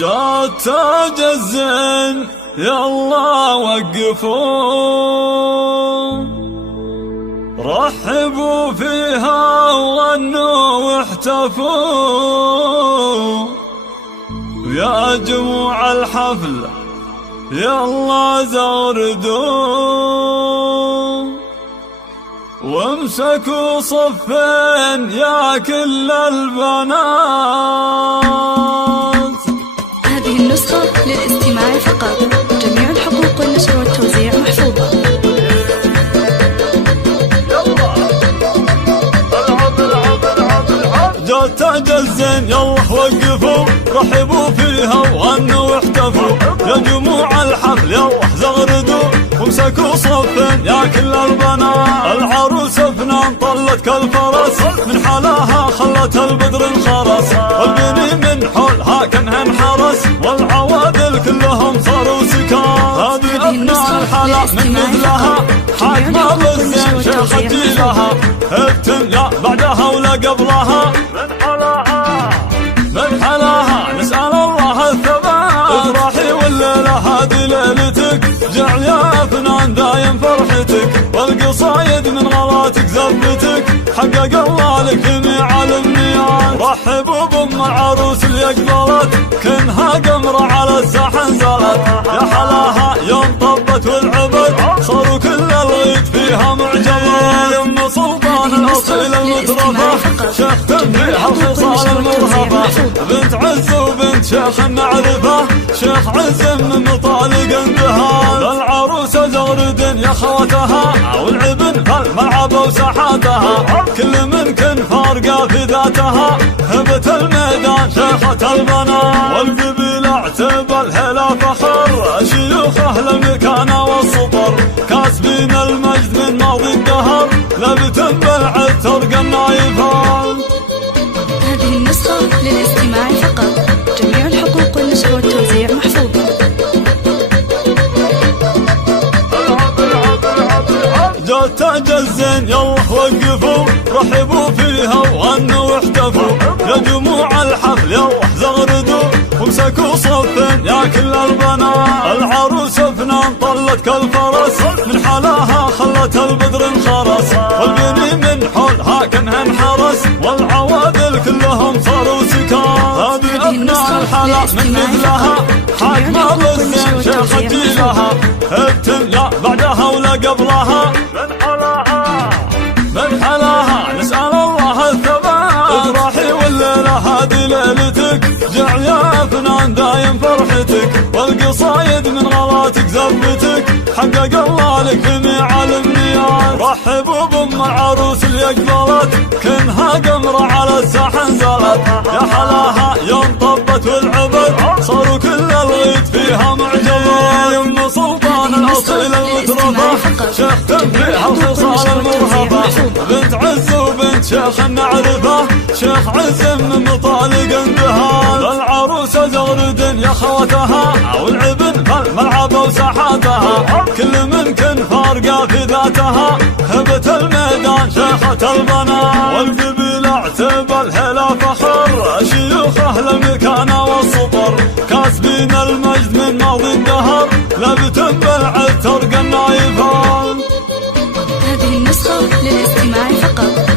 جاء تاج الزين يلا وقفوا، رحبوا فيها وغنوا واحتفوا، يا جموع الحفل يلا زغردوا، وامسكوا صفين يا كل البنات. هذه النسخة للاستماع فقط، جميع الحقوق والنشر والتوزيع محفوظة. جاء تاج الزين يلا وقفوا، رحبوا فيها وغنوا واحتفوا، يا جموع الحفل يلا زغردوا، وامسكوا صفين يا كل البنات. العروس فنان طلت كالفرس، من حلاها خلت البدر انخرس، والبني من حولها كانها انحرس، والعوادل كلهم صاروا سكات. هذه ابناء الحلا من مثلها، حاكمة بالزين شيخة جيلها، اكتم يا بعدها ولا قبلها، من حلاها نسأل الله الثبات. افرحي والليلة هذه ليلتك، جعل يا فنان دايم فرحتك، والقصايد من غلاتك زفتك، حقق الله لك جميع الامنيات. رحبوا بام العروس اللي اقبلت، كنها قمرة على الساحة نزلت، يا حلاها يوم طبت والعبد، صاروا كل الغيد فيها معجبات. يم سلطان الاصيل المترفة، شيخ تنبيها الخصال المرهفة، بنت عز وبنت شيخ المعرفة، شيخ عز من مطالق اندهال. العروسة زغرد يا خوتها، والعبن فالملعب وساحاتها، كل من كن فارقة في ذاتها، هبت الميدان شيخة البنات. والقبيل اعتب الهلا فخر، شيوخه المكانة والسطر، كاسبين المجد من ماضي الدهر، لبتم بالعد ترقى النايفات. هذه النسخة للاستماع فقط، جميع الحقوق والنشر والتوزيع محفوظة. جاء تاج الزين يلا وقفوا، رحبوا فيها وغنوا واحتفوا، يا جموع الحفل يلا زغردوا، وامسكوا صفين يا كل البنات. العروس فنان طلت كالفرس، من حلاها خلت البدر انخرس، والبني من حولها كانها انحرس، والعوادل كلهم صاروا سكات. هذه ابناء الحلا من مثلها، حاكمة بالزين شيخة جيلها، اكتم يا بعدها ولا قبلها، من حلاها نسأل الله الثبات. افرحي والليلة هذه ليلتك، جعل يا فنان دايم فرحتك، والقصايد من غلاتك زفتك، حقق الله لك جميع الامنيات. رحبوا بام العروس اللي اقبلت، كنها قمرة على الساحة نزلت، يا حلاها يوم طبت والعبد، صاروا كل الغيد فيها معجبات. يم سلطان الاصيل المترفة، شيخ تنبيها الخصال المرهفة، بنت عز وبنت شيخ المعرفة، شيخ عز من مطالق اندهال. العروسة زغرد يا خوتها، والعبن فالملعب وساحاتها، كل من كن فارقة في ذاتها، هبت الميدان شيخة البنات. والقبيل اعتب الهلا فخر، شيوخه المكانة والسطر، كاسبين المجد من ماضي الدهر، لبتم بالعد ترقى النايفات. هذه النسخة للاستماع فقط.